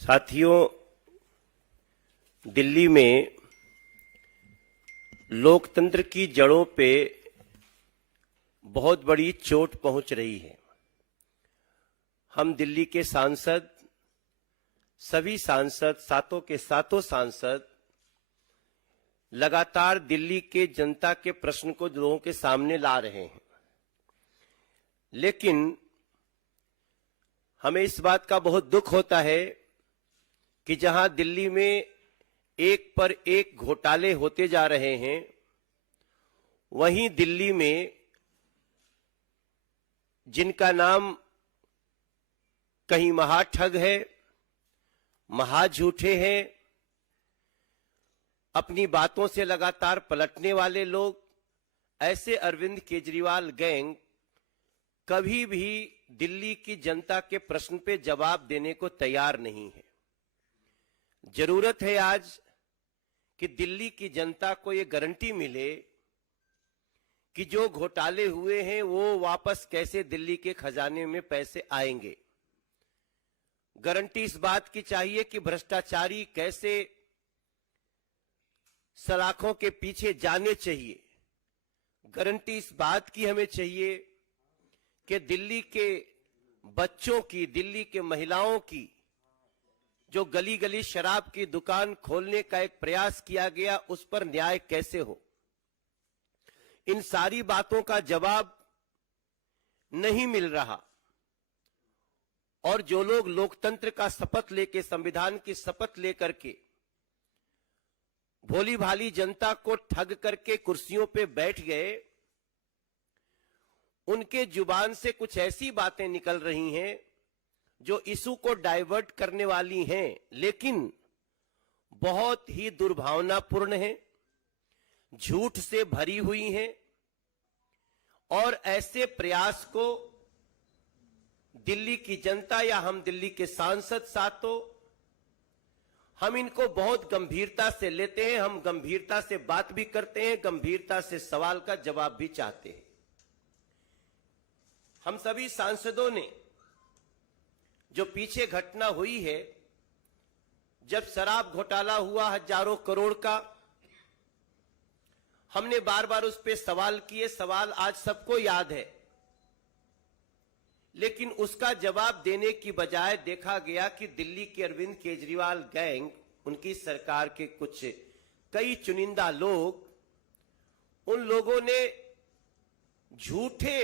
साथियों, दिल्ली में लोकतंत्र की जड़ों पे बहुत बड़ी चोट पहुंच रही है। हम दिल्ली के सांसद, सभी सांसद, सातों के सातों सांसद लगातार दिल्ली के जनता के प्रश्न को लोगों के सामने ला रहे हैं, लेकिन हमें इस बात का बहुत दुख होता है कि जहां दिल्ली में एक पर एक घोटाले होते जा रहे हैं, वहीं दिल्ली में जिनका नाम कहीं महाठग है, महाझूठे हैं, अपनी बातों से लगातार पलटने वाले लोग, ऐसे अरविंद केजरीवाल गैंग कभी भी दिल्ली की जनता के प्रश्न पे जवाब देने को तैयार नहीं है। जरूरत है आज कि दिल्ली की जनता को ये गारंटी मिले कि जो घोटाले हुए हैं वो वापस कैसे दिल्ली के खजाने में पैसे आएंगे। गारंटी इस बात की चाहिए कि भ्रष्टाचारी कैसे सलाखों के पीछे जाने चाहिए। गारंटी इस बात की हमें चाहिए कि दिल्ली के बच्चों की, दिल्ली के महिलाओं की जो गली गली शराब की दुकान खोलने का एक प्रयास किया गया, उस पर न्याय कैसे हो। इन सारी बातों का जवाब नहीं मिल रहा, और जो लोग लोकतंत्र का शपथ लेके, संविधान की शपथ लेकर के भोली भाली जनता को ठग करके कुर्सियों पे बैठ गए, उनके जुबान से कुछ ऐसी बातें निकल रही हैं जो इशू को डाइवर्ट करने वाली हैं, लेकिन बहुत ही दुर्भावनापूर्ण हैं, झूठ से भरी हुई हैं, और ऐसे प्रयास को दिल्ली की जनता या हम दिल्ली के सांसद साथों, हम इनको बहुत गंभीरता से लेते हैं। हम गंभीरता से बात भी करते हैं, गंभीरता से सवाल का जवाब भी चाहते हैं। हम सभी सांसदों ने जो पीछे घटना हुई है, जब शराब घोटाला हुआ हजारों करोड़ का, हमने बार बार उस पर सवाल किए। सवाल आज सबको याद है, लेकिन उसका जवाब देने की बजाय देखा गया कि दिल्ली के अरविंद केजरीवाल गैंग, उनकी सरकार के कुछ कई चुनिंदा लोग, उन लोगों ने झूठे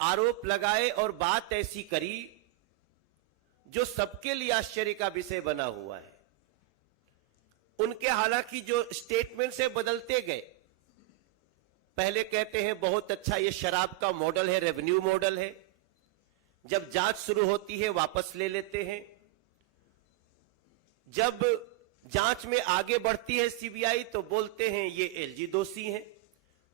आरोप लगाए और बात ऐसी करी जो सबके लिए आश्चर्य का विषय बना हुआ है। उनके हालांकि जो स्टेटमेंट से बदलते गए, पहले कहते हैं बहुत अच्छा ये शराब का मॉडल है, रेवेन्यू मॉडल है, जब जांच शुरू होती है वापस ले लेते हैं, जब जांच में आगे बढ़ती है सीबीआई तो बोलते हैं ये एलजी दोषी हैं,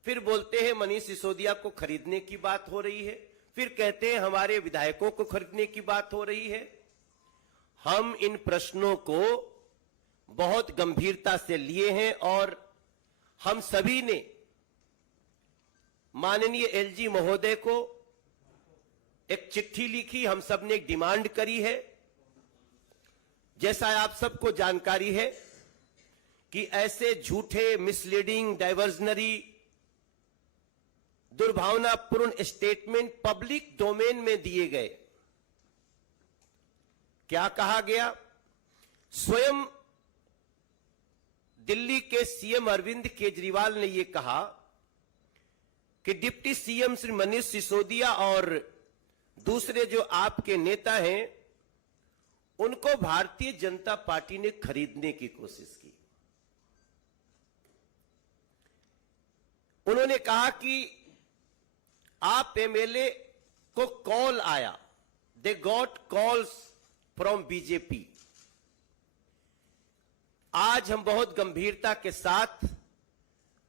फिर बोलते हैं मनीष सिसोदिया को खरीदने की बात हो रही है, फिर कहते हैं हमारे विधायकों को खरीदने की बात हो रही है। हम इन प्रश्नों को बहुत गंभीरता से लिए हैं और हम सभी ने माननीय एलजी महोदय को एक चिट्ठी लिखी। हम सब ने एक डिमांड करी है, जैसा आप सबको जानकारी है कि ऐसे झूठे, मिसलीडिंग, डाइवर्जनरी, दुर्भावनापूर्ण स्टेटमेंट पब्लिक डोमेन में दिए गए। क्या कहा गया? स्वयं दिल्ली के सीएम अरविंद केजरीवाल ने यह कहा कि डिप्टी सीएम श्री मनीष सिसोदिया और दूसरे जो आपके नेता हैं, उनको भारतीय जनता पार्टी ने खरीदने की कोशिश की। उन्होंने कहा कि आप एमएलए को कॉल आया, they got calls from BJP. आज हम बहुत गंभीरता के साथ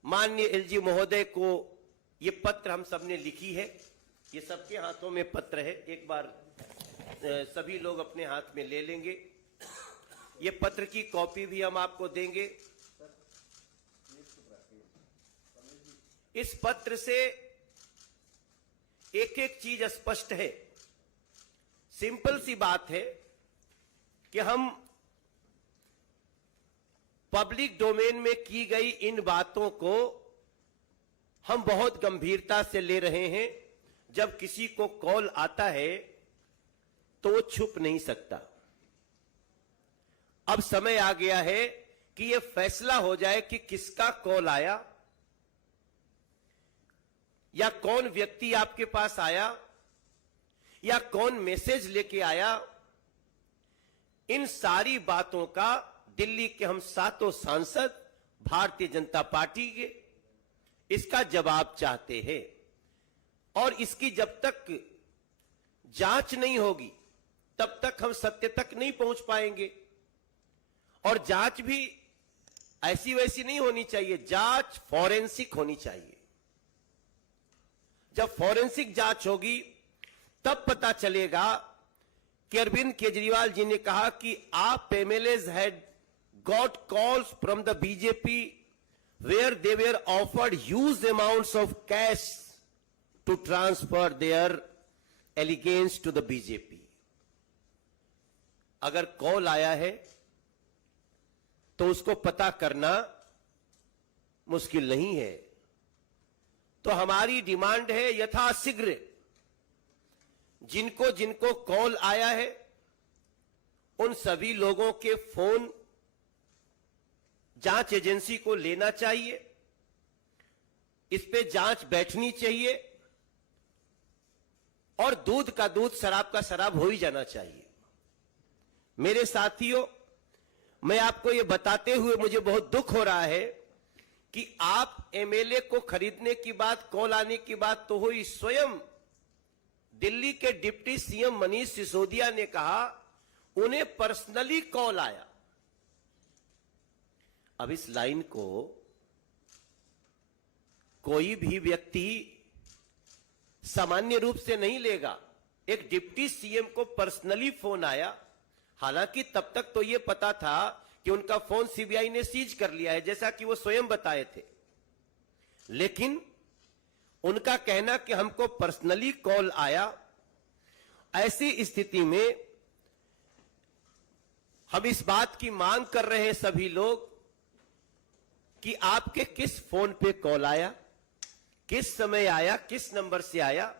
माननीय एलजी महोदय को ये पत्र हम सबने लिखी है, ये सबके हाथों में पत्र है, एक बार सभी लोग अपने हाथ में ले लेंगे। ये पत्र की कॉपी भी हम आपको देंगे। इस पत्र से एक एक चीज स्पष्ट है। सिंपल सी बात है कि हम पब्लिक डोमेन में की गई इन बातों को हम बहुत गंभीरता से ले रहे हैं। जब किसी को कॉल आता है तो वो छुप नहीं सकता। अब समय आ गया है कि यह फैसला हो जाए कि किसका कॉल आया या कौन व्यक्ति आपके पास आया या कौन मैसेज लेके आया। इन सारी बातों का दिल्ली के हम सातों सांसद भारतीय जनता पार्टी के इसका जवाब चाहते हैं। और इसकी जब तक जांच नहीं होगी तब तक हम सत्य तक नहीं पहुंच पाएंगे। और जांच भी ऐसी वैसी नहीं होनी चाहिए, जांच फॉरेंसिक होनी चाहिए। जब फॉरेंसिक जांच होगी तब पता चलेगा कि अरविंद केजरीवाल जी ने कहा कि आप MLAs had got calls from the BJP where they were offered huge amounts of cash to transfer their allegiance to the BJP. अगर कॉल आया है तो उसको पता करना मुश्किल नहीं है। तो हमारी डिमांड है यथाशीघ्र जिनको जिनको कॉल आया है उन सभी लोगों के फोन जांच एजेंसी को लेना चाहिए। इस पे जांच बैठनी चाहिए और दूध का दूध, शराब का शराब हो ही जाना चाहिए। मेरे साथियों, मैं आपको यह बताते हुए मुझे बहुत दुख हो रहा है कि आप एमएलए को खरीदने की बात, कॉल आने की बात तो हुई, स्वयं दिल्ली के डिप्टी सीएम मनीष सिसोदिया ने कहा उन्हें पर्सनली कॉल आया। अब इस लाइन को कोई भी व्यक्ति सामान्य रूप से नहीं लेगा। एक डिप्टी सीएम को पर्सनली फोन आया, हालांकि तब तक तो यह पता था कि उनका फोन सीबीआई ने सीज कर लिया है, जैसा कि वो स्वयं बताए थे। लेकिन उनका कहना कि हमको पर्सनली कॉल आया, ऐसी स्थिति में हम इस बात की मांग कर रहे हैं सभी लोग कि आपके किस फोन पे कॉल आया, किस समय आया, किस नंबर से आया,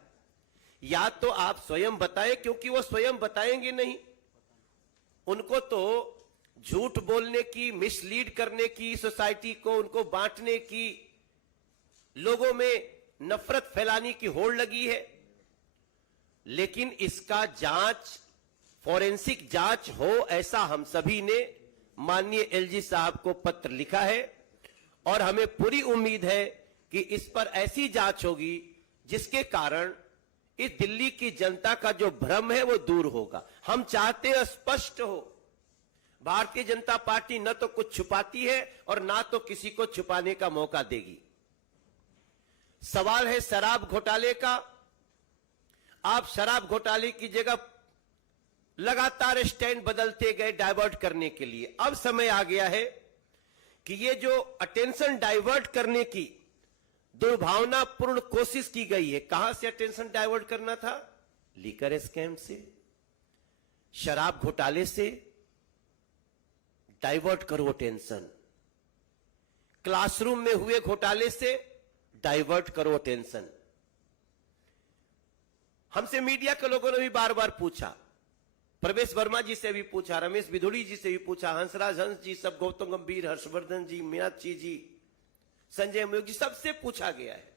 या तो आप स्वयं बताएं, क्योंकि वो स्वयं बताएंगे नहीं। उनको तो झूठ बोलने की, मिसलीड करने की, सोसाइटी को उनको बांटने की, लोगों में नफरत फैलाने की होड़ लगी है। लेकिन इसका जांच, फॉरेंसिक जांच हो, ऐसा हम सभी ने माननीय एलजी साहब को पत्र लिखा है और हमें पूरी उम्मीद है कि इस पर ऐसी जांच होगी जिसके कारण इस दिल्ली की जनता का जो भ्रम है वो दूर होगा। हम चाहते हैं स्पष्ट हो। भारतीय जनता पार्टी न तो कुछ छुपाती है और ना तो किसी को छुपाने का मौका देगी। सवाल है शराब घोटाले का। आप शराब घोटाले की जगह लगातार स्टैंड बदलते गए डाइवर्ट करने के लिए। अब समय आ गया है कि ये जो अटेंशन डाइवर्ट करने की दुर्भावनापूर्ण कोशिश की गई है, कहां से अटेंशन डाइवर्ट करना था? लीकर स्कैम से, शराब घोटाले से डाइवर्ट करो अटेंशन, क्लासरूम में हुए घोटाले से डाइवर्ट करो अटेंशन। हमसे मीडिया के लोगों ने भी बार बार पूछा, प्रवेश वर्मा जी से भी पूछा, रमेश बिधुड़ी जी से भी पूछा, हंसराज हंस जी, सब, गौतम गंभीर, हर्षवर्धन जी, मीनाक्षी जी, संजय मयूख जी, सबसे पूछा गया है।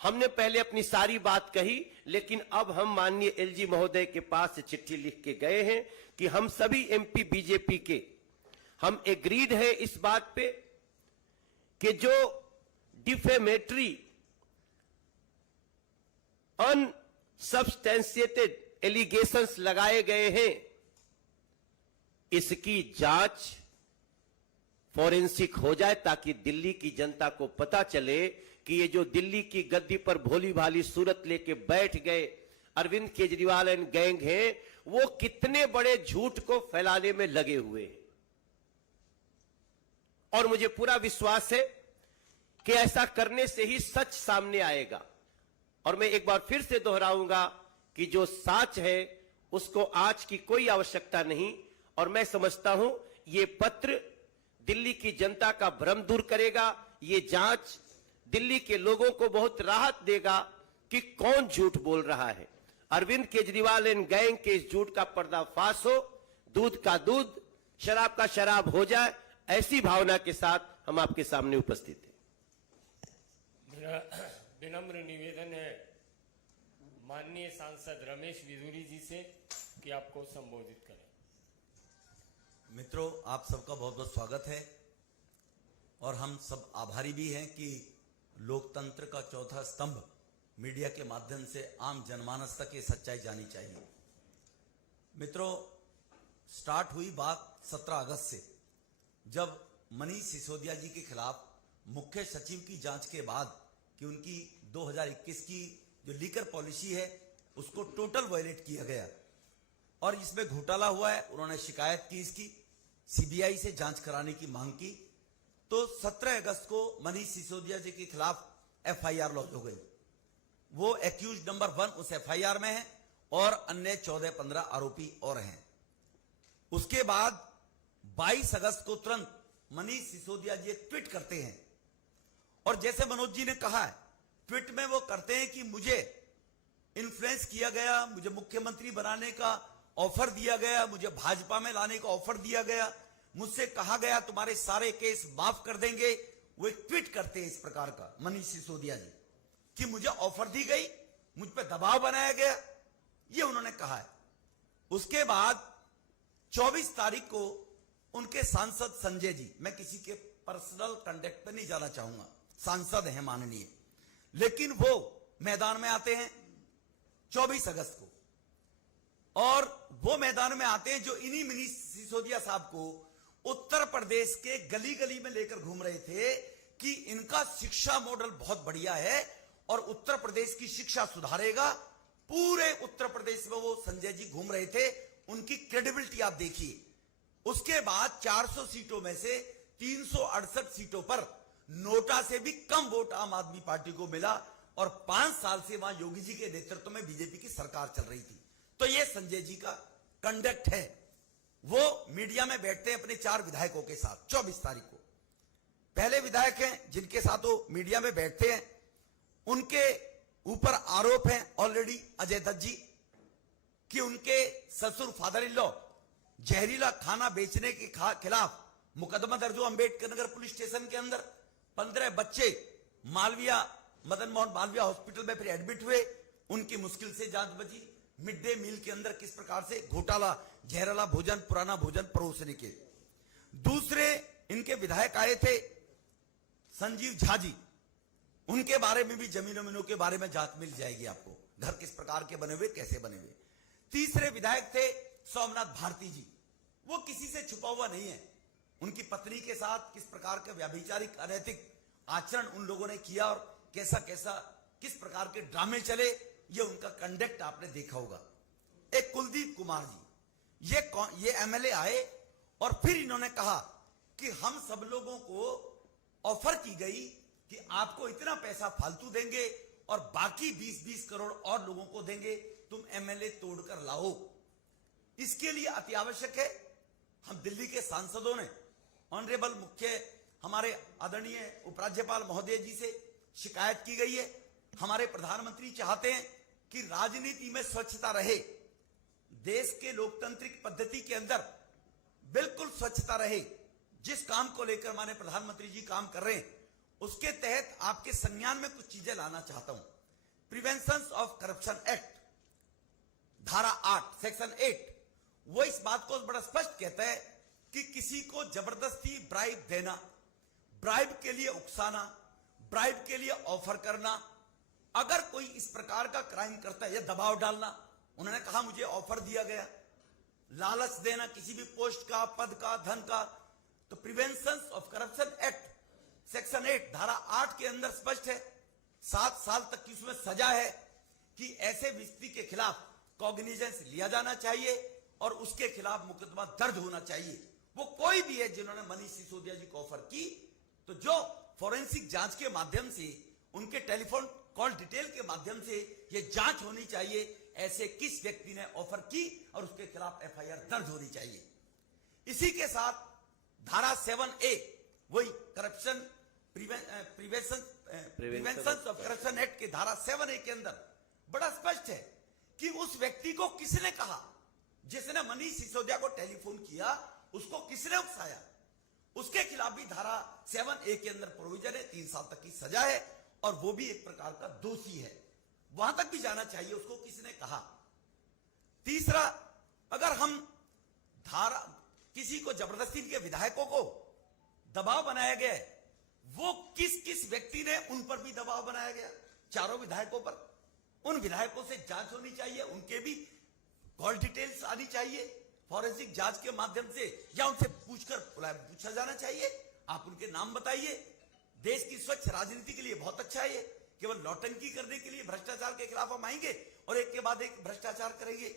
हमने पहले अपनी सारी बात कही, लेकिन अब हम माननीय एलजी महोदय के पास चिट्ठी लिख के गए हैं कि हम सभी एमपी बीजेपी के हम एग्रीड है इस बात पे कि जो डिफेमेटरी, अनसब्सटेंशिएटेड एलिगेशंस लगाए गए हैं, इसकी जांच फॉरेंसिक हो जाए ताकि दिल्ली की जनता को पता चले कि ये जो दिल्ली की गद्दी पर भोली भाली सूरत लेके बैठ गए अरविंद केजरीवाल एंड गैंग हैं, वो कितने बड़े झूठ को फैलाने में लगे हुए हैं। और मुझे पूरा विश्वास है कि ऐसा करने से ही सच सामने आएगा। और मैं एक बार फिर से दोहराऊंगा कि जो सच है उसको आज की कोई आवश्यकता नहीं। और मैं समझता हूं ये पत्र दिल्ली की जनता का भ्रम दूर करेगा। ये जांच दिल्ली के लोगों को बहुत राहत देगा कि कौन झूठ बोल रहा है। अरविंद केजरीवाल एंड गैंग के इस झूठ का पर्दाफाश हो, दूध का दूध, शराब का शराब हो जाए, ऐसी भावना के साथ हम आपके सामने उपस्थित हैं। मेरा विनम्र निवेदन है माननीय सांसद रमेश बिधूरी जी से कि आपको संबोधित करें। मित्रों, आप सबका बहुत बहुत स्वागत है और हम सब आभारी भी हैं कि लोकतंत्र का चौथा स्तंभ मीडिया के माध्यम से आम जनमानस तक ये सच्चाई जानी चाहिए। मित्रों, स्टार्ट हुई बात 17 अगस्त से, जब मनीष सिसोदिया जी के खिलाफ मुख्य सचिव की जांच के बाद कि उनकी 2021 की जो लीकर पॉलिसी है उसको टोटल वायलेट किया गया और इसमें घोटाला हुआ है। उन्होंने शिकायत की, इसकी सीबीआई से जांच कराने की मांग की। तो 17 अगस्त को मनीष सिसोदिया जी के खिलाफ एफआईआर लॉन्च हो गई। वो एक्यूज नंबर 1 उस एफआईआर में है और अन्य 14-15 आरोपी और हैं। उसके बाद 22 अगस्त को तुरंत मनीष सिसोदिया जी एक ट्वीट करते हैं और जैसे मनोज जी ने कहा है, ट्वीट में वो करते हैं कि मुझे इन्फ्लुएंस किया गया, मुझे मुख्यमंत्री बनाने का ऑफर दिया गया, मुझे भाजपा में लाने का ऑफर दिया गया, मुझसे कहा गया तुम्हारे सारे केस माफ कर देंगे। वो एक ट्वीट करते हैं इस प्रकार का मनीष सिसोदिया जी कि मुझे ऑफर दी गई, मुझ पर दबाव बनाया गया, ये उन्होंने कहा है। उसके बाद 24 तारीख को उनके सांसद संजय जी, मैं किसी के पर्सनल कंडक्ट पे नहीं जाना चाहूंगा, सांसद हैं माननीय, लेकिन वो मैदान में आते हैं 24 अगस्त को और वो मैदान में आते हैं जो इन्हीं मनीष सिसोदिया साहब को उत्तर प्रदेश के गली गली में लेकर घूम रहे थे कि इनका शिक्षा मॉडल बहुत बढ़िया है और उत्तर प्रदेश की शिक्षा सुधारेगा। पूरे उत्तर प्रदेश में वो संजय जी घूम रहे थे, उनकी क्रेडिबिलिटी आप देखिए। उसके बाद 400 सीटों में से 368 सीटों पर नोटा से भी कम वोट आम आदमी पार्टी को मिला और 5 साल से वहां योगी जी के नेतृत्व में बीजेपी की सरकार चल रही थी। तो ये संजय जी का कंडक्ट है। वो मीडिया में बैठते हैं अपने 4 विधायकों के साथ 24 तारीख को। पहले विधायक हैं जिनके साथ वो मीडिया में बैठते हैं, उनके ऊपर आरोप है ऑलरेडी अजय दत्त जी कि उनके ससुर फादर इन लॉ जहरीला खाना बेचने के खिलाफ मुकदमा दर्ज हुआ अंबेडकर नगर पुलिस स्टेशन के अंदर। 15 बच्चे मालविया, मदन मोहन मालविया हॉस्पिटल में फिर एडमिट हुए, उनकी मुश्किल से जांच बची। मिड डे मील के अंदर किस प्रकार से घोटाला, जहरीला भोजन, पुराना भोजन परोसने के। दूसरे इनके विधायक आए थे संजीव झा जी, उनके बारे में भी जमीनों मिनों के बारे में जांच मिल जाएगी आपको, घर किस प्रकार के बने हुए, कैसे बने हुए। तीसरे विधायक थे सोमनाथ भारती जी, वो किसी से छुपा हुआ नहीं है। उनकी पत्नी के साथ किस प्रकार का व्याभिचारिक अनैतिक आचरण उन लोगों ने किया और कैसा कैसा किस प्रकार के ड्रामे चले, ये उनका कंडक्ट आपने देखा होगा। एक कुलदीप कुमार जी, ये एमएलए आए और फिर इन्होंने कहा कि हम सब लोगों को ऑफर की गई कि आपको इतना पैसा फालतू देंगे और बाकी 20-20 करोड़ और लोगों को देंगे, तुम एमएलए तोड़कर लाओ। इसके लिए अति आवश्यक है, हम दिल्ली के सांसदों ने ऑनरेबल मुख्य हमारे आदरणीय उपराज्यपाल महोदय जी से शिकायत की गई है। हमारे प्रधानमंत्री चाहते हैं कि राजनीति में स्वच्छता रहे, देश के लोकतांत्रिक पद्धति के अंदर बिल्कुल स्वच्छता रहे। जिस काम को लेकर माननीय प्रधानमंत्री जी काम कर रहे हैं उसके तहत आपके संज्ञान में कुछ चीजें लाना चाहता हूं। प्रिवेंशन ऑफ करप्शन एक्ट धारा 8 सेक्शन 8 वो इस बात को बड़ा स्पष्ट कहता है कि किसी को जबरदस्ती ब्राइब देना, ब्राइब के लिए उकसाना, ब्राइब के लिए ऑफर करना, अगर कोई इस प्रकार का क्राइम करता है या दबाव डालना, उन्होंने कहा मुझे ऑफर दिया गया, लालच देना किसी भी पोस्ट का, पद का, धन का, तो prevention of corruption act section 8 धारा 8 के अंदर स्पष्ट है 7 साल तक की उसमें सजा है कि ऐसे व्यक्ति के खिलाफ कॉग्निजेंस लिया जाना चाहिए और उसके खिलाफ मुकदमा दर्ज होना चाहिए। वो कोई भी है जिन्होंने मनीष सिसोदिया जी को ऑफर की, तो जो फॉरेंसिक जांच के माध्यम से, उनके टेलीफोन कॉल डिटेल के माध्यम से ये जांच होनी चाहिए, ऐसे किस व्यक्ति ने ऑफर की और उसके खिलाफ एफआईआर दर्ज होनी चाहिए। इसी के साथ धारा 7A वही corruption prevention of corruption act के धारा 7A के अंदर बड़ा स्पष्ट है कि उस व्यक्ति को किसने कहा, जिसने मनीष सिसोदिया को टेलीफोन किया उसको किसने उकसाया, उसके खिलाफ भी धारा 7A के अंदर प्रोविजन है, 3 साल तक की सजा है और वो भी एक प्रकार का दोषी है, वहां तक भी जाना चाहिए उसको किसने कहा। तीसरा, अगर हम धारा किसी को जबरदस्ती के विधायकों को दबाव बनाया गया है, वो किस किस व्यक्ति ने उन पर भी दबाव बनाया गया, चारों विधायकों पर, उन विधायकों से जांच होनी चाहिए, उनके भी कॉल डिटेल्स आनी चाहिए फॉरेंसिक जांच के माध्यम से, या उनसे पूछा जाना चाहिए, आप उनके नाम बताइए। देश की स्वच्छ राजनीति के लिए बहुत अच्छा है ये, केवल नौटंकी करने के लिए भ्रष्टाचार के खिलाफ हम आएंगे और एक के बाद एक भ्रष्टाचार करेंगे,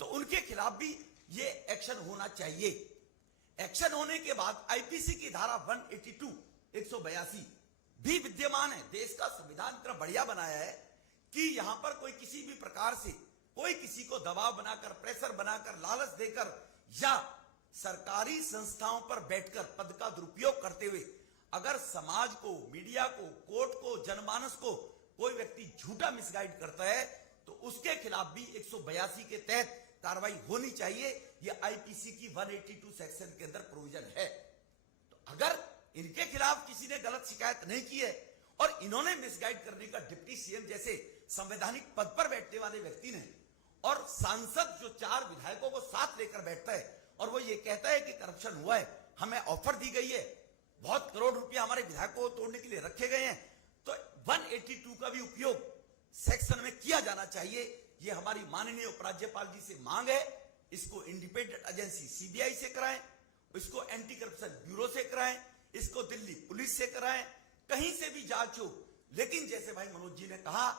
तो उनके खिलाफ भी ये एक्शन होना चाहिए। एक्शन होने के बाद आईपीसी की धारा 182 182 भी विद्यमान है। देश का संविधान इतना बढ़िया बनाया है कि यहां पर कोई किसी भी प्रकार से कोई किसी को दबाव बनाकर, प्रेशर बनाकर, लालच देकर या सरकारी संस्थाओं पर बैठकर पद का दुरुपयोग करते हुए अगर समाज को, मीडिया को, कोर्ट को, जनमानस को कोई व्यक्ति झूठा मिसगाइड करता है तो उसके खिलाफ भी 182 के तहत कार्रवाई होनी चाहिए। यह आईपीसी की 182 सेक्शन के अंदर प्रोविजन है। तो अगर इनके खिलाफ किसी ने गलत शिकायत नहीं की है और इन्होंने मिसगाइड करने का डिप्टी सीएम जैसे संवैधानिक पद पर बैठने वाले व्यक्ति ने, और सांसद जो 4 विधायकों को साथ लेकर बैठता है और वो ये कहता है कि करप्शन हुआ है, हमें ऑफर दी गई है, बहुत करोड़ रुपया हमारे विधायकों को तोड़ने के लिए रखे गए हैं, तो 182 का भी उपयोग सेक्शन में किया जाना चाहिए। ये हमारी माननीय उपराज्यपाल जी से मांग है। इसको इंडिपेंडेंट एजेंसी सीबीआई से कराएं, इसको एंटी करप्शन ब्यूरो से कराएं, इसको दिल्ली पुलिस से कराएं, कहीं से भी जांच हो। लेकिन जैसे भाई मनोज जी ने कहा,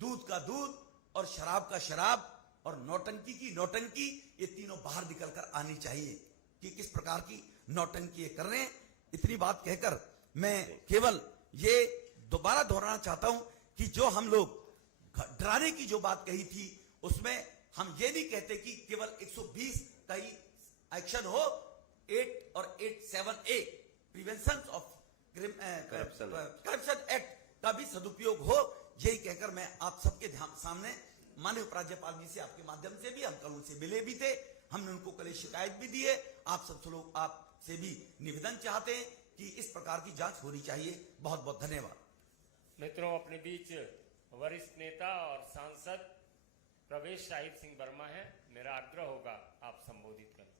दूध का दूध और शराब का शराब और नौटंकी की नौटंकी, ये तीनों बाहर निकलकर आनी चाहिए कि किस प्रकार की नौटंकी ये कर रहे हैं। इतनी बात कहकर मैं केवल ये दोबारा दोहराना चाहता हूं कि जो हम लोग डराने की जो बात कही थी उसमें हम ये नहीं कहते कि केवल 120 का ही एक्शन हो, 8 और 87A prevention of corruption act का भी सदुपयोग हो। यही कहकर मैं आप सबके सामने माननीय उपराज्यपाल जी से आपके माध्यम से भी, हम कल उनसे मिले भी थे, हमने उनको कल शिकायत भी दी है, आप सब लोग आपसे भी निवेदन चाहते हैं कि इस प्रकार की जांच होनी चाहिए। बहुत बहुत धन्यवाद। मित्रों, अपने बीच वरिष्ठ नेता और सांसद प्रवेश शाहिद सिंह वर्मा है। मेरा आग्रह होगा आप संबोधित करें।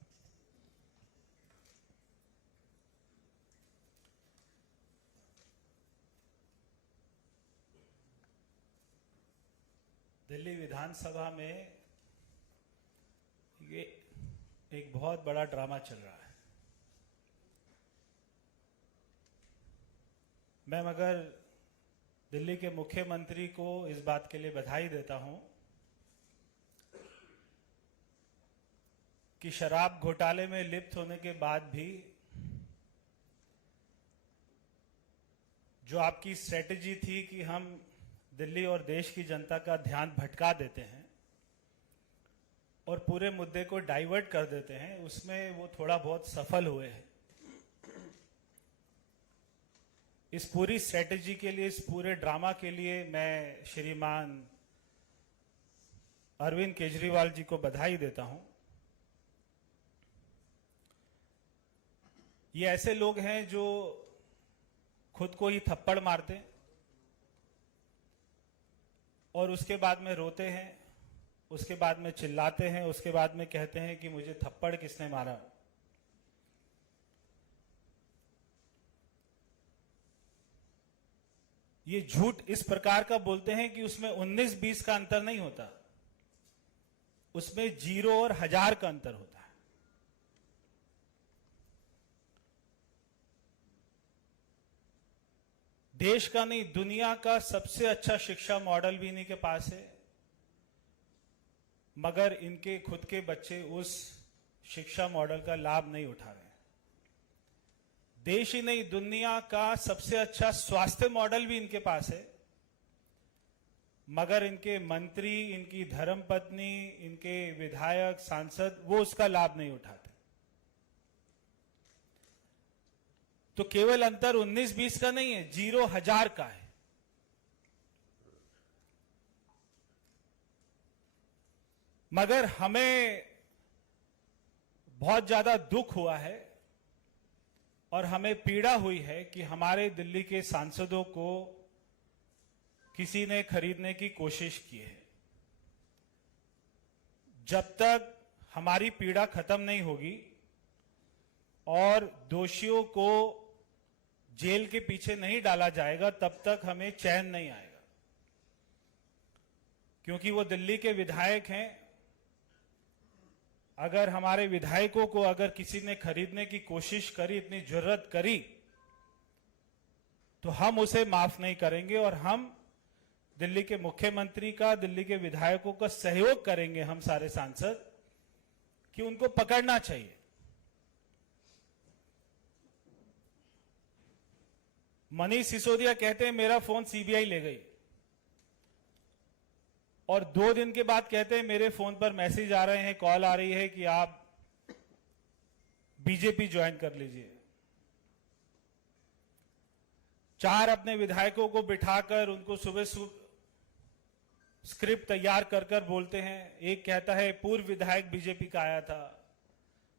दिल्ली विधानसभा में ये एक बहुत बड़ा ड्रामा चल रहा है। मैं मगर दिल्ली के मुख्यमंत्री को इस बात के लिए बधाई देता हूं कि शराब घोटाले में लिप्त होने के बाद भी जो आपकी स्ट्रेटेजी थी कि हम दिल्ली और देश की जनता का ध्यान भटका देते हैं और पूरे मुद्दे को डाइवर्ट कर देते हैं, उसमें वो थोड़ा बहुत सफल हुए हैं। इस पूरी स्ट्रेटेजी के लिए, इस पूरे ड्रामा के लिए मैं श्रीमान अरविंद केजरीवाल जी को बधाई देता हूं। ये ऐसे लोग हैं जो खुद को ही थप्पड़ मारते हैं और उसके बाद में रोते हैं, उसके बाद में चिल्लाते हैं, उसके बाद में कहते हैं कि मुझे थप्पड़ किसने मारा। ये झूठ इस प्रकार का बोलते हैं कि उसमें 19-20 का अंतर नहीं होता, उसमें 0 और 1000 का अंतर होता है। देश का नहीं, दुनिया का सबसे अच्छा शिक्षा मॉडल भी इन्हीं के पास है, मगर इनके खुद के बच्चे उस शिक्षा मॉडल का लाभ नहीं उठा रहे। देश ही नहीं, दुनिया का सबसे अच्छा स्वास्थ्य मॉडल भी इनके पास है, मगर इनके मंत्री, इनकी धर्मपत्नी, इनके विधायक, सांसद वो उसका लाभ नहीं उठाते। तो केवल अंतर 19-20 का नहीं है, 0,000 का है। मगर हमें बहुत ज्यादा दुख हुआ है और हमें पीड़ा हुई है कि हमारे दिल्ली के सांसदों को किसी ने खरीदने की कोशिश की है। जब तक हमारी पीड़ा खत्म नहीं होगी और दोषियों को जेल के पीछे नहीं डाला जाएगा, तब तक हमें चैन नहीं आएगा। क्योंकि वो दिल्ली के विधायक हैं। अगर हमारे विधायकों को अगर किसी ने खरीदने की कोशिश करी, इतनी जुर्रत करी, तो हम उसे माफ नहीं करेंगे और हम दिल्ली के मुख्यमंत्री का, दिल्ली के विधायकों का सहयोग करेंगे, हम सारे सांसद, कि उनको पकड़ना चाहिए। मनीष सिसोदिया कहते हैं मेरा फोन सीबीआई ले गई, और 2 दिन के बाद कहते हैं मेरे फोन पर मैसेज आ रहे हैं, कॉल आ रही है कि आप बीजेपी ज्वाइन कर लीजिए। 4 अपने विधायकों को बिठाकर उनको सुबह स्क्रिप्ट तैयार कर कर बोलते हैं। एक कहता है पूर्व विधायक बीजेपी का आया था,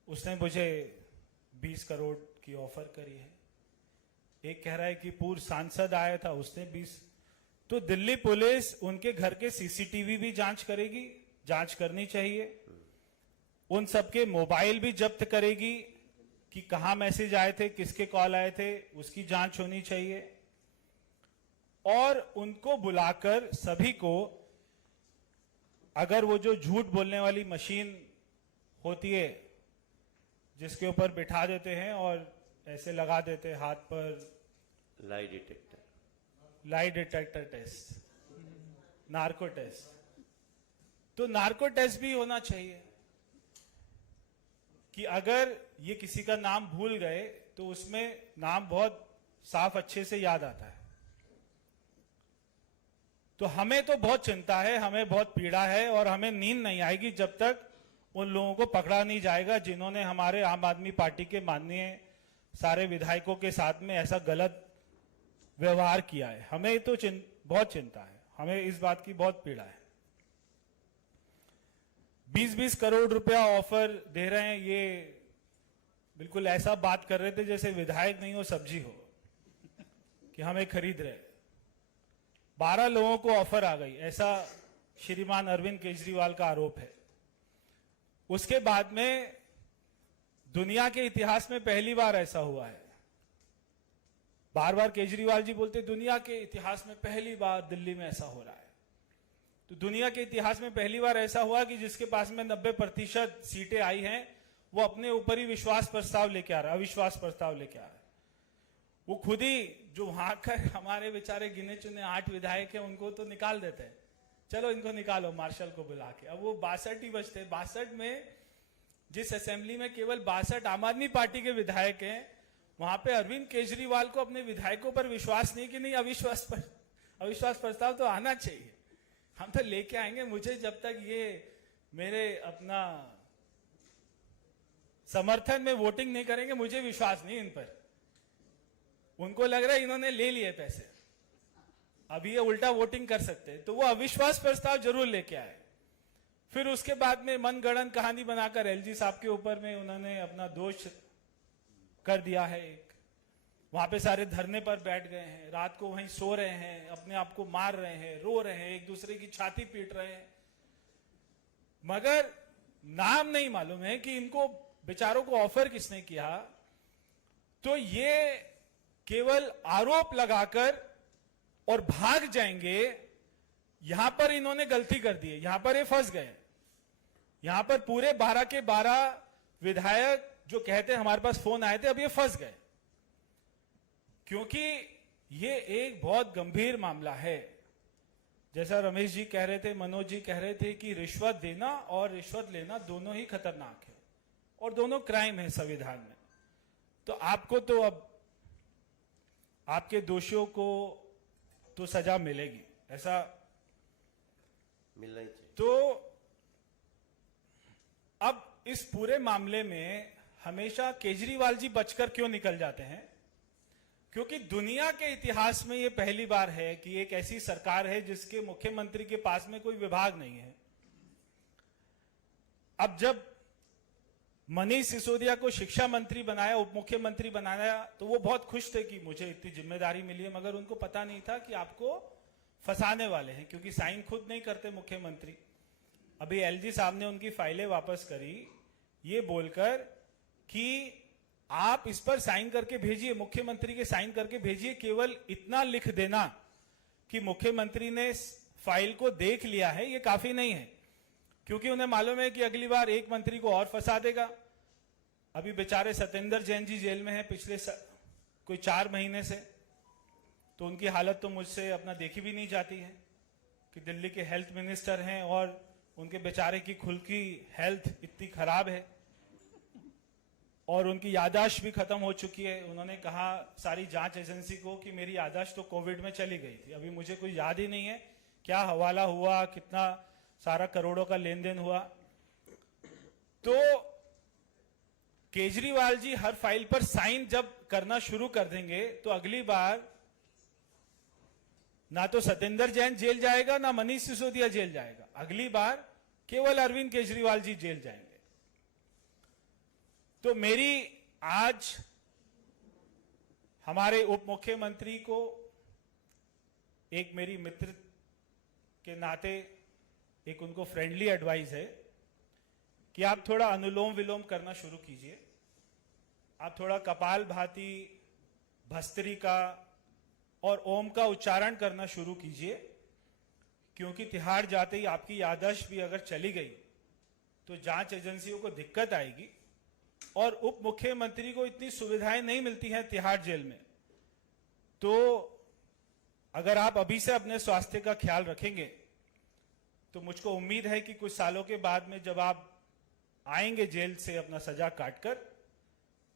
उसने मुझे 20 करोड़ की ऑफर करी है। एक कह रहा है कि पूर्व सांसद आया था, उसने 20। तो दिल्ली पुलिस उनके घर के सीसीटीवी भी जांच करेगी, जांच करनी चाहिए। उन सबके मोबाइल भी जब्त करेगी कि कहां मैसेज आए थे, किसके कॉल आए थे, उसकी जांच होनी चाहिए। और उनको बुलाकर सभी को, अगर वो जो झूठ बोलने वाली मशीन होती है जिसके ऊपर बिठा देते हैं और ऐसे लगा देते हैं हाथ पर, lie detector test, narco test, तो नार्को टेस्ट भी होना चाहिए कि अगर ये किसी का नाम भूल गए तो उसमें नाम बहुत साफ अच्छे से याद आता है। तो हमें तो बहुत चिंता है, हमें बहुत पीड़ा है और हमें नींद नहीं आएगी जब तक उन लोगों को पकड़ा नहीं जाएगा जिन्होंने हमारे आम आदमी पार्टी के माननीय सारे विधायकों के साथ में ऐसा गलत व्यवहार किया है। हमें तो बहुत चिंता है, हमें इस बात की बहुत पीड़ा है। 20-20 करोड़ रुपया ऑफर दे रहे हैं, ये बिल्कुल ऐसा बात कर रहे थे जैसे विधायक नहीं हो सब्जी हो कि हमें खरीद रहे। 12 लोगों को ऑफर आ गई, ऐसा श्रीमान अरविंद केजरीवाल का आरोप है। उसके बाद में दुनिया के इतिहास में पहली बार ऐसा हुआ है। बार बार केजरीवाल जी बोलते दुनिया के इतिहास में पहली बार दिल्ली में ऐसा हो रहा है। तो दुनिया के इतिहास में पहली बार ऐसा हुआ कि जिसके पास में 90% सीटें आई हैं, वो अपने ऊपर ही विश्वास प्रस्ताव लेके आ रहा है, अविश्वास प्रस्ताव लेके आ रहा है। वो खुद ही जो वहां कर हमारे बेचारे गिने चुने 8 विधायक हैं, उनको तो निकाल देते हैं, चलो इनको निकालो मार्शल को बुला के। अब वो 62 ही बचते। 62 में जिस असेंबली में केवल 62 आम आदमी पार्टी के विधायक हैं, वहां पे अरविंद केजरीवाल को अपने विधायकों पर विश्वास नहीं कि नहीं अविश्वास प्रस्ताव तो आना चाहिए, हम तो लेके आएंगे। मुझे जब तक ये मेरे अपना समर्थन में वोटिंग नहीं करेंगे, मुझे विश्वास नहीं इन पर। उनको लग रहा है इन्होंने ले लिए पैसे, अभी ये उल्टा वोटिंग कर सकते हैं, तो वो अविश्वास प्रस्ताव जरूर लेके आए। फिर उसके बाद में मनगढ़ंत कहानी बनाकर एलजी साहब के ऊपर में उन्होंने अपना दोष कर दिया है। एक वहां पे सारे धरने पर बैठ गए हैं, रात को वहीं सो रहे हैं, अपने आप को मार रहे हैं, रो रहे हैं, एक दूसरे की छाती पीट रहे हैं, मगर नाम नहीं मालूम है कि इनको बेचारों को ऑफर किसने किया। तो ये केवल आरोप लगाकर और भाग जाएंगे। यहां पर इन्होंने गलती कर दी है, यहां पर ये फंस गए। यहां पर पूरे 12 के 12 विधायक जो कहते हैं हमारे पास फोन आए थे, अब ये फंस गए, क्योंकि ये एक बहुत गंभीर मामला है। जैसा रमेश जी कह रहे थे, मनोज जी कह रहे थे कि रिश्वत देना और रिश्वत लेना दोनों ही खतरनाक है और दोनों क्राइम है संविधान में। तो आपको तो अब आपके दोषियों को तो सजा मिलेगी, ऐसा मिलना ही चाहिए। तो अब इस पूरे मामले में हमेशा केजरीवाल जी बचकर क्यों निकल जाते हैं? क्योंकि दुनिया के इतिहास में यह पहली बार है कि एक ऐसी सरकार है जिसके मुख्यमंत्री के पास में कोई विभाग नहीं है। अब जब मनीष सिसोदिया को शिक्षा मंत्री बनाया, उप मुख्यमंत्री बनाया, तो वो बहुत खुश थे कि मुझे इतनी जिम्मेदारी मिली है, मगर उनको पता नहीं था कि आपको फंसाने वाले हैं, क्योंकि साइन खुद नहीं करते मुख्यमंत्री। अभी एलजी साहब ने उनकी फाइलें वापस करी ये बोलकर कि आप इस पर साइन करके भेजिए, मुख्यमंत्री के साइन करके भेजिए, केवल इतना लिख देना कि मुख्यमंत्री ने फाइल को देख लिया है, ये काफी नहीं है, क्योंकि उन्हें मालूम है कि अगली बार एक मंत्री को और फंसा देगा। अभी बेचारे सत्येंद्र जैन जी जेल में हैं पिछले कोई 4 महीने से, तो उनकी हालत तो मुझसे अपना देखी भी नहीं जाती है कि दिल्ली के हेल्थ मिनिस्टर हैं और उनके बेचारे की खुद की हेल्थ इतनी खराब है और उनकी याददाश्त भी खत्म हो चुकी है। उन्होंने कहा सारी जांच एजेंसी को कि मेरी याददाश्त तो कोविड में चली गई थी, अभी मुझे कोई याद ही नहीं है क्या हवाला हुआ, कितना सारा करोड़ों का लेन देन हुआ। तो केजरीवाल जी हर फाइल पर साइन जब करना शुरू कर देंगे तो अगली बार ना तो सत्येंद्र जैन जेल जाएगा ना मनीष सिसोदिया जेल जाएगा, अगली बार केवल अरविंद केजरीवाल जी जेल जाएंगे। तो मेरी आज हमारे उप मुख्यमंत्री को एक मेरी मित्र के नाते एक उनको फ्रेंडली एडवाइस है कि आप थोड़ा अनुलोम विलोम करना शुरू कीजिए। आप थोड़ा कपाल भाती, भस्त्रिका और ओम का उच्चारण करना शुरू कीजिए, क्योंकि तिहाड़ जाते ही आपकी याददाश्त भी अगर चली गई तो जांच एजेंसियों को दिक्कत आएगी और उप मुख्यमंत्री को इतनी सुविधाएं नहीं मिलती हैं तिहाड़ जेल में। तो अगर आप अभी से अपने स्वास्थ्य का ख्याल रखेंगे तो मुझको उम्मीद है कि कुछ सालों के बाद में जब आप आएंगे जेल से अपना सजा काटकर,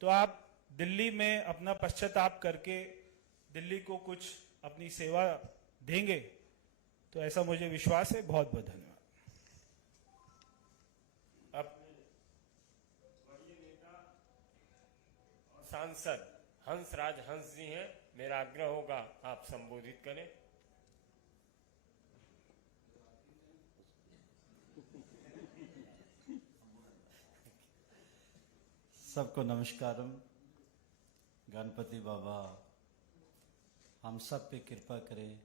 तो आप दिल्ली में अपना पश्चाताप करके दिल्ली को कुछ अपनी सेवा देंगे। तो ऐसा मुझे विश्वास है। बहुत बहुत धन्यवाद। अब वरीय नेता और सांसद हंसराज हंस जी हैं, मेरा आग्रह होगा आप संबोधित करें। सबको नमस्कारम। गणपति बाबा हम सब पे कृपा करें,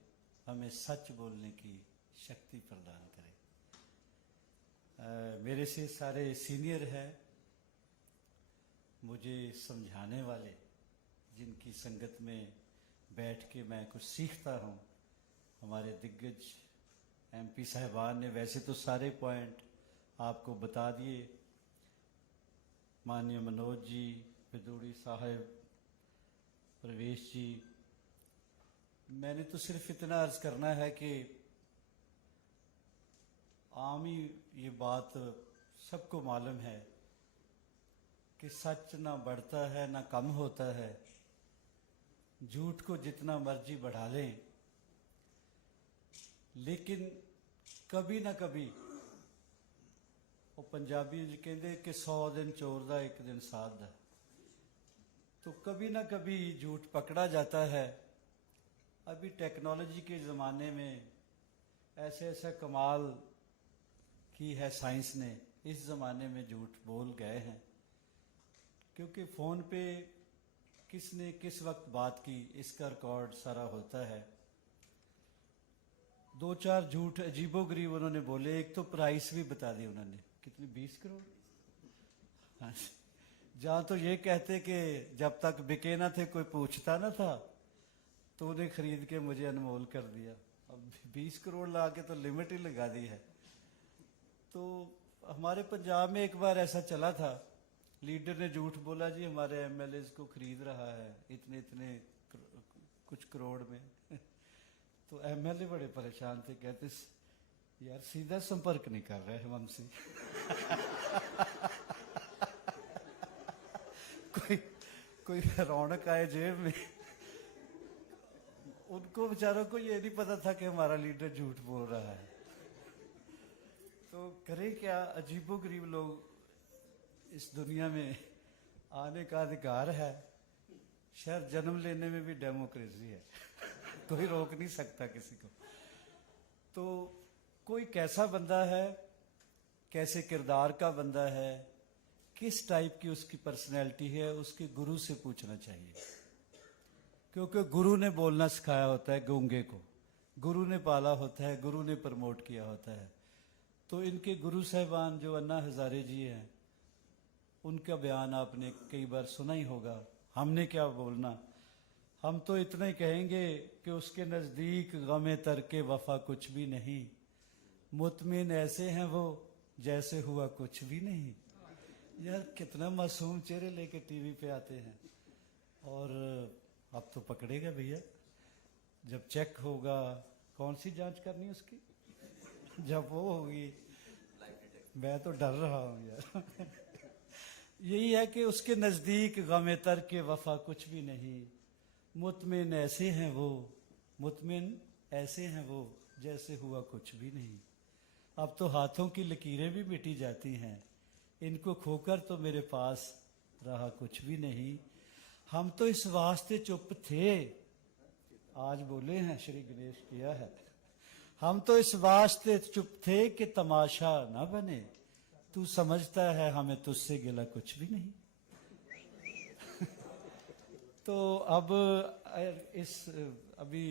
हमें सच बोलने की शक्ति प्रदान करें। मेरे से सारे सीनियर हैं, मुझे समझाने वाले, जिनकी संगत में बैठ के मैं कुछ सीखता हूँ। हमारे दिग्गज एमपी साहिबान ने वैसे तो सारे पॉइंट आपको बता दिए, माननीय मनोज जी, पिदूड़ी साहब, प्रवेश जी। मैंने तो सिर्फ इतना अर्ज करना है कि आम ही ये बात सबको मालूम है कि सच ना बढ़ता है ना कम होता है। झूठ को जितना मर्जी बढ़ा लें, लेकिन कभी ना कभी वो पंजाबी जी कहते कि 100 दिन चोर दा 1 दिन साध दा, तो कभी ना कभी झूठ पकड़ा जाता है। अभी टेक्नोलॉजी के ज़माने में ऐसे ऐसा कमाल की है साइंस ने, इस ज़माने में झूठ बोल गए हैं, क्योंकि फ़ोन पे किसने किस वक्त बात की इसका रिकॉर्ड सारा होता है। 2-4 झूठ अजीबोगरीब उन्होंने बोले। एक तो प्राइस भी बता दी उन्होंने, कितनी 20 करोड़। हाँ, जहाँ तो ये कहते कि जब तक बिके ना थे कोई पूछता ना था, तो उन्हें खरीद के मुझे अनमोल कर दिया। अब 20 करोड़ ला के तो लिमिट ही लगा दी है। तो हमारे पंजाब में एक बार ऐसा चला था, लीडर ने झूठ बोला जी हमारे एमएलएज को खरीद रहा है इतने इतने कुछ करोड़ में। तो एमएलए बड़े परेशान थे, कहते यार सीधा संपर्क नहीं कर रहे हम हमसे। कोई रौनक आए जेब में। उनको बेचारों को ये नहीं पता था कि हमारा लीडर झूठ बोल रहा है। तो करें क्या, अजीबोगरीब लोग इस दुनिया में आने का अधिकार है, शायद जन्म लेने में भी डेमोक्रेसी है कोई रोक नहीं सकता किसी को। तो कोई कैसा बंदा है, कैसे किरदार का बंदा है, किस टाइप की उसकी पर्सनैलिटी है, उसके गुरु से पूछना चाहिए, क्योंकि गुरु ने बोलना सिखाया होता है गूंगे को, गुरु ने पाला होता है, गुरु ने प्रमोट किया होता है। तो इनके गुरु साहबान जो अन्ना हजारे जी हैं, उनका बयान आपने कई बार सुना ही होगा। हमने क्या बोलना, हम तो इतना ही कहेंगे कि उसके नज़दीक गमे तरके वफा कुछ भी नहीं, मुतमिन ऐसे हैं वो जैसे हुआ कुछ भी नहीं। यार कितना मासूम चेहरे लेके टीवी पे आते हैं। और अब तो पकड़ेगा भैया, जब चेक होगा, कौन सी जांच करनी है उसकी, जब वो होगी, मैं तो डर रहा हूँ यार यही है कि उसके नज़दीक गमे तरके वफा कुछ भी नहीं, मुतमिन ऐसे हैं वो, मुतमिन ऐसे हैं वो जैसे हुआ कुछ भी नहीं। अब तो हाथों की लकीरें भी मिटी जाती हैं, इनको खोकर तो मेरे पास रहा कुछ भी नहीं। हम तो इस वास्ते चुप थे, आज बोले हैं श्री गणेश किया है, हम तो इस वास्ते चुप थे कि तमाशा ना बने, तू समझता है हमें तुझसे गिला कुछ भी नहीं तो अब इस अभी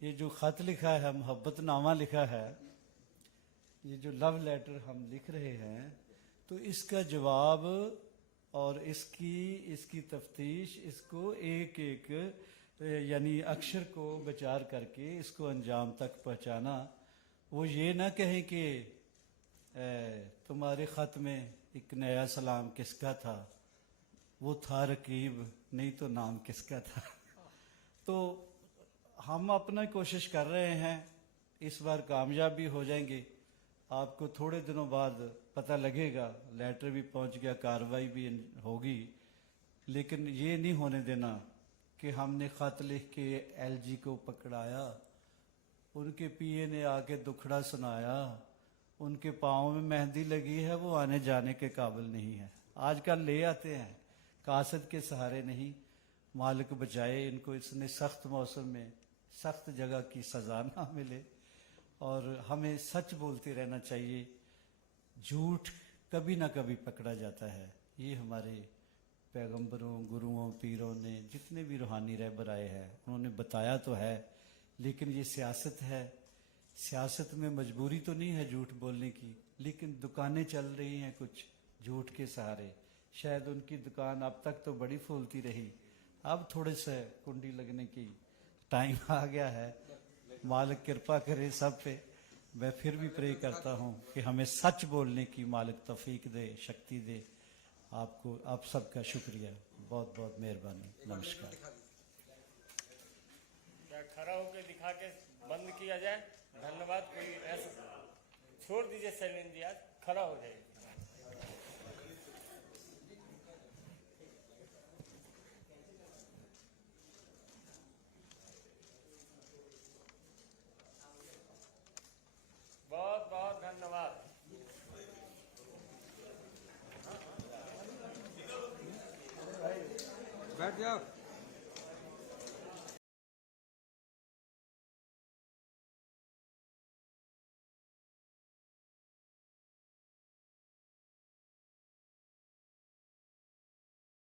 ये जो खत लिखा है, मोहब्बतनामा लिखा है, ये जो लव लेटर हम लिख रहे हैं, तो इसका जवाब और इसकी तफ्तीश, इसको एक एक यानी अक्षर को विचार करके इसको अंजाम तक पहुंचाना। वो ये ना कहें कि तुम्हारे खत में एक नया सलाम किसका था, वो था रकीब, नहीं तो नाम किसका था तो हम अपना कोशिश कर रहे हैं, इस बार कामयाब भी हो जाएंगे। आपको थोड़े दिनों बाद पता लगेगा, लेटर भी पहुंच गया, कार्रवाई भी होगी, लेकिन ये नहीं होने देना कि हमने खत लिख के एलजी को पकड़ाया, उनके पीए ने आके दुखड़ा सुनाया, उनके पाँव में मेहंदी लगी है, वो आने जाने के काबिल नहीं है। आजकल ले आते हैं, कासद के सहारे नहीं, मालिक बचाए इनको, इसने सख्त मौसम में सख्त जगह की सजा ना मिले। और हमें सच बोलते रहना चाहिए, झूठ कभी ना कभी पकड़ा जाता है। ये हमारे पैगंबरों, गुरुओं, पीरों ने, जितने भी रूहानी रहबर आए हैं, उन्होंने बताया तो है, लेकिन ये सियासत है, सियासत में मजबूरी तो नहीं है झूठ बोलने की, लेकिन दुकानें चल रही हैं कुछ झूठ के सहारे। शायद उनकी दुकान अब तक तो बड़ी फूलती रही, अब थोड़े से कुंडी लगने की टाइम आ गया है। मालिक कृपा करे सब पे। मैं फिर भी प्रे करता हूँ कि हमें सच बोलने की मालिक तौफीक दे, शक्ति दे। आपको, आप सबका शुक्रिया, बहुत बहुत मेहरबानी, नमस्कार। क्या खड़ा होकर दिखा के बंद किया जाए? धन्यवाद। कोई ऐसा छोड़ दीजिए सैलिन जी, आज खड़ा हो जाइए। बहुत बहुत धन्यवाद। बैठ जाओ।